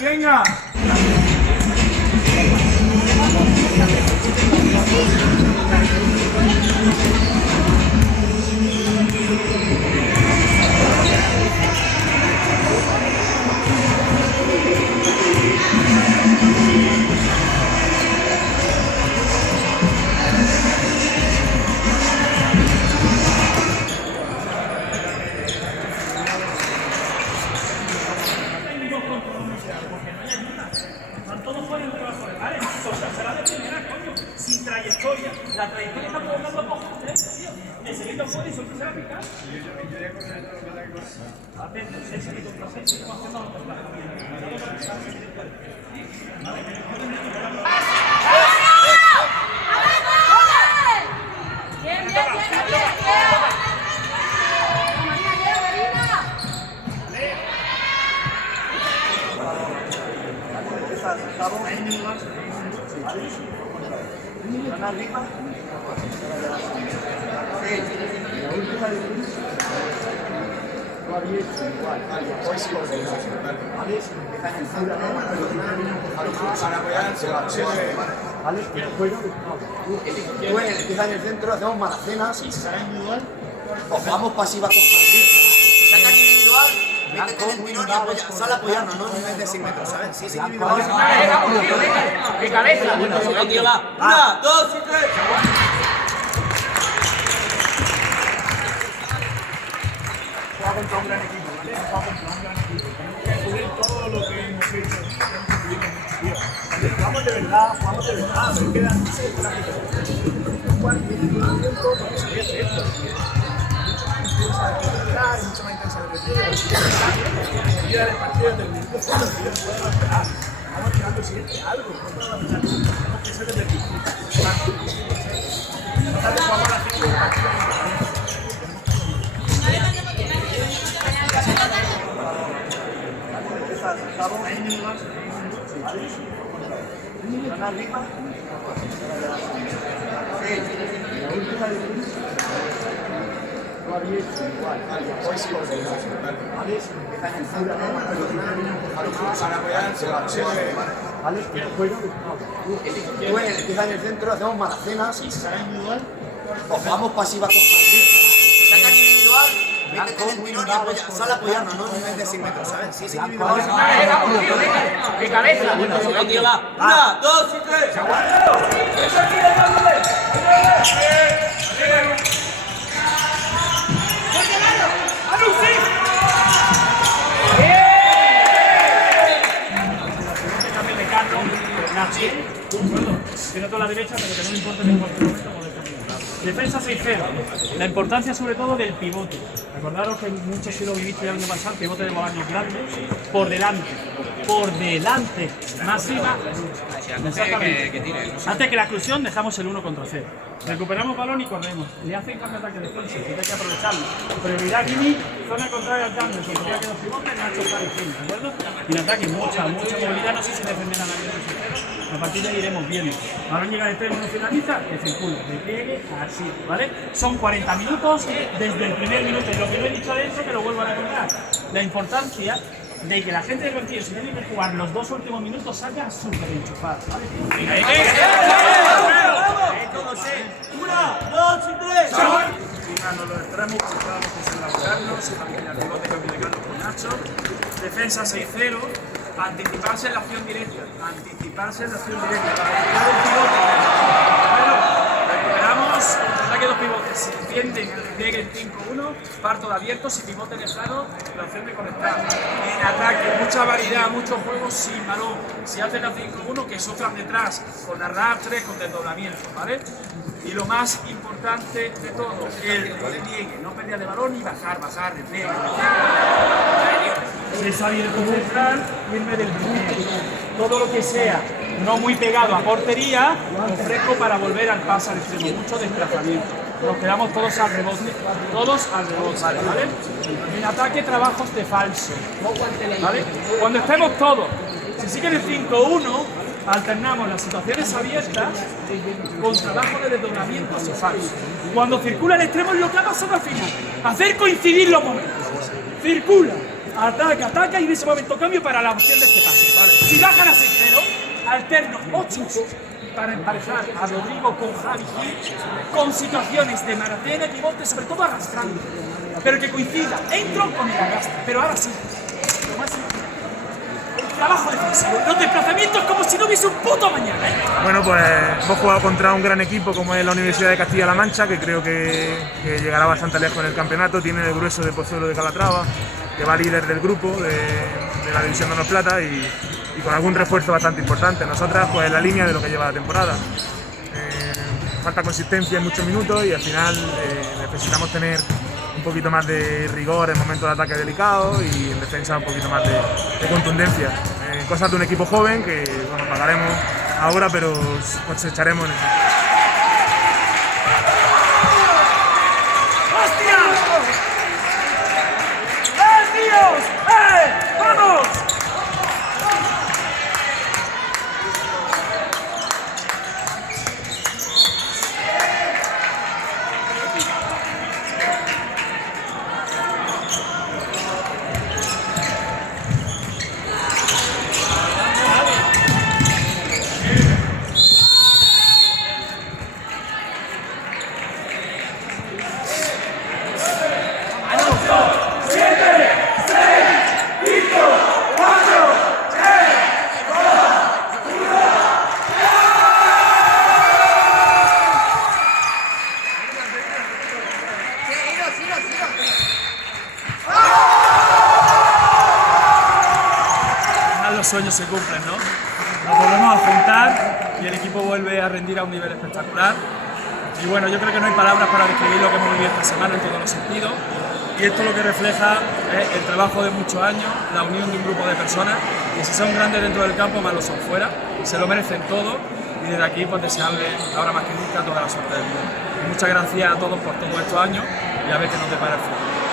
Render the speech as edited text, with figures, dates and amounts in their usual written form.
venga, venga. Sin trayectoria. La trayectoria está provocando poco estrés, tío. Necesito fuera y suelto se la picar. Atento, 6 segundos contra 6, seguimos haciendo los desplazamientos. Bien, bien, bien, bien. Empieza en el centro, hacemos malacenas y saca individual. Os vamos pasivas con jardín. Saca individual, métete en el tirón y apoya, sal apoyando, no en vez de 100 metros, ¿sabes? Si es individual. ¡Qué cabeza! Bueno, tío, va. 1, 2 y 3. Juega contra un gran equipo, ¿vale? Juega contra un gran equipo. Tenemos que cubrir todo lo que hemos hecho. Jugamos de verdad, pero queda mucho jugar bien tiempo porque se hace esto. Mucho más intensa de retiro. Y el partido del minuto 0, vamos tirando siempre algo. Tenemos que ser desde el principio. Jugamos a las 5 del partido. Empieza en el centro, hacemos malacenas y saca individual. Os vamos pasivas con jardín. Saca individual, métete en el tirón y apoya, sal apoyando, no en vez de 100 metros, ¿sabes? Si es individual. ¡Qué cabeza! Bueno, tío, va. 1, 2 y 3. Tiene toda la derecha, pero que no le importa en cualquier momento poder cambiar. Defensa 6-0. La importancia sobre todo del pivote. Recordaros que muchos si lo viviste el año pasado, pivote de bolaños grandes, por delante. Por delante. Masiva. Antes que la exclusión dejamos el 1 contra 0. Recuperamos balón y corremos. Le hacen cambio de ataque defensa, que hay que aprovecharlo. Prioridad Kimi, zona contraria al cambio, que que los pivotes, Nacho para izquierda, ¿de acuerdo? Y en ataque mucha movilidad, no sé si defenderán a nadie. A partir de ahí iremos viendo. Balón llega de extremo, no finaliza, que circula, de pliegue, así, ¿vale? Son 40 minutos desde el primer minuto. Y lo que no he dicho adentro, que lo vuelvo a recordar. La importancia de que la gente de Contillo, si tiene que jugar los 2 últimos minutos, salga súper enchufada, ¿vale? 1, 2 y 3. Fijarnos los extremos, buscábamos desenlabrarnos, imaginar el pivote que viene Carlos con Nacho. Defensa 6-0, anticiparse en la acción directa. Anticiparse en la acción directa. La velocidad del pivote. Bueno, recuperamos el ataque de los pivotes. Si entienden el despliegue en 5-1, parto de abierto, si pivote en el plano, la opción de conectar. En ataque, mucha variedad, muchos juegos sin balón. Si hacen la 5-1, que sufran detrás, con arrastre, con desdoblamiento, ¿vale? Y lo más importante de todo, el despliegue, no pérdida de balón ni bajar, despliegue. Se sabe concentrar, irme del despliegue. Todo lo que sea no muy pegado a portería, ofrezco para volver al pase al extremo, mucho desplazamiento. Nos quedamos todos al rebote, ¿vale? En ataque, trabajos de falso, ¿vale? Cuando estemos todos, si siguen el 5-1, alternamos las situaciones abiertas con trabajo de desdoblamientos y falsos. Cuando circula el extremo es lo que ha pasado al final, hacer coincidir los momentos. Circula, ataca y en ese momento cambio para la opción de este pase, ¿vale? Si bajan a 6-0, alterno 8 para emparejar a Rodrigo con Javi Gil, con situaciones de Maracena y pivote, sobre todo arrastrando, pero que coincida, entro con el arrastre, pero ahora sí, lo más importante, el trabajo defensivo, los desplazamientos como si no hubiese un puto mañana, ¿eh? Bueno, pues hemos jugado contra un gran equipo como es la Universidad de Castilla-La Mancha, que creo que llegará bastante lejos en el campeonato, tiene el grueso de Pozuelo de Calatrava, que va líder del grupo de la División de Honor Plata y con algún refuerzo bastante importante. Nosotras, pues en la línea de lo que lleva la temporada. Falta consistencia en muchos minutos y al final necesitamos tener un poquito más de rigor en momentos de ataque delicados y en defensa un poquito más de contundencia. Cosas de un equipo joven que bueno, pagaremos ahora, pero cosecharemos en el futuro. ¡Vamos! Los sueños se cumplen, ¿no? Nos volvemos a juntar y el equipo vuelve a rendir a un nivel espectacular. Y bueno, yo creo que no hay palabras para describir lo que hemos vivido esta semana en todos los sentidos. Y esto lo que refleja es el trabajo de muchos años, la unión de un grupo de personas que si son grandes dentro del campo, más lo son fuera. Se lo merecen todo y desde aquí pues desearle ahora más que nunca toda la suerte del mundo. Y muchas gracias a todos por todos estos años y a ver qué nos depara el futuro.